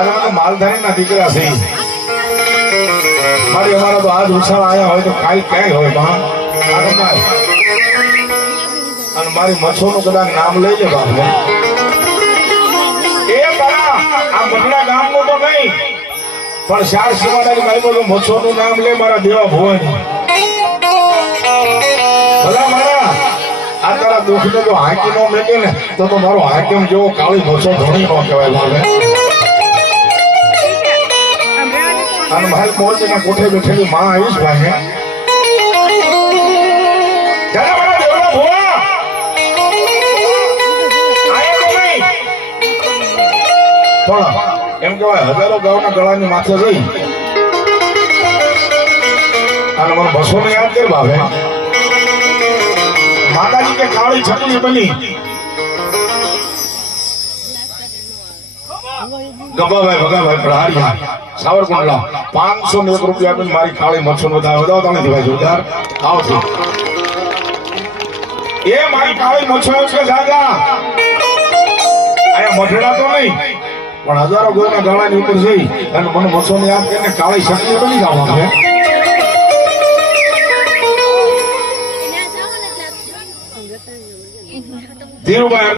આજના તો માલધારી ના દીકરા છે મારી અમારા તો આજ ઉછાળ આયા હોય તો કાલ ક્યાંય હોય બા અને મારી મચ્છો નું કદાચ નામ લઈ લે બાપ એ બરા આ મગના ગામ નું તો નહીં પણ ચાર સીમાડાની મારી બોલો મચ્છો નું નામ લે મારા દેવા ભુવન ભલા મારા આ તારા દુઃખ ને જો હાકી નો મેકે ને તો મારો હાકીમ જેવો કાળી મચ્છો ધણી નો કહેવાય મારે અને મારી મોજ ના કોઠે બેઠેલી માં આવીશ ભાઈ એમ કેવાય હજારો ગાઉના ગળાની માથે જઈ અને મને બસો ને યાદ કર બાબે માતાજી કે કાળી છકલી બની ગબાભાઈ ભગાભાઈ પ્રહારિયા સાવરકુંડલા 501 રૂપિયા આપીને મારી કાળી મચ્છો વધારે વધાવો તમે દેવાય જોરદાર આવશે એ મારી કાળી મચ્છો છે દાદા આયા મઢડા તો નહીં પણ હજારો ગોળના ગાળાની ઉપર જઈ અને મને મચ્છો ને યાદ કરીને કાળી શક્તિ બની જવા છે ધીરુભાઈ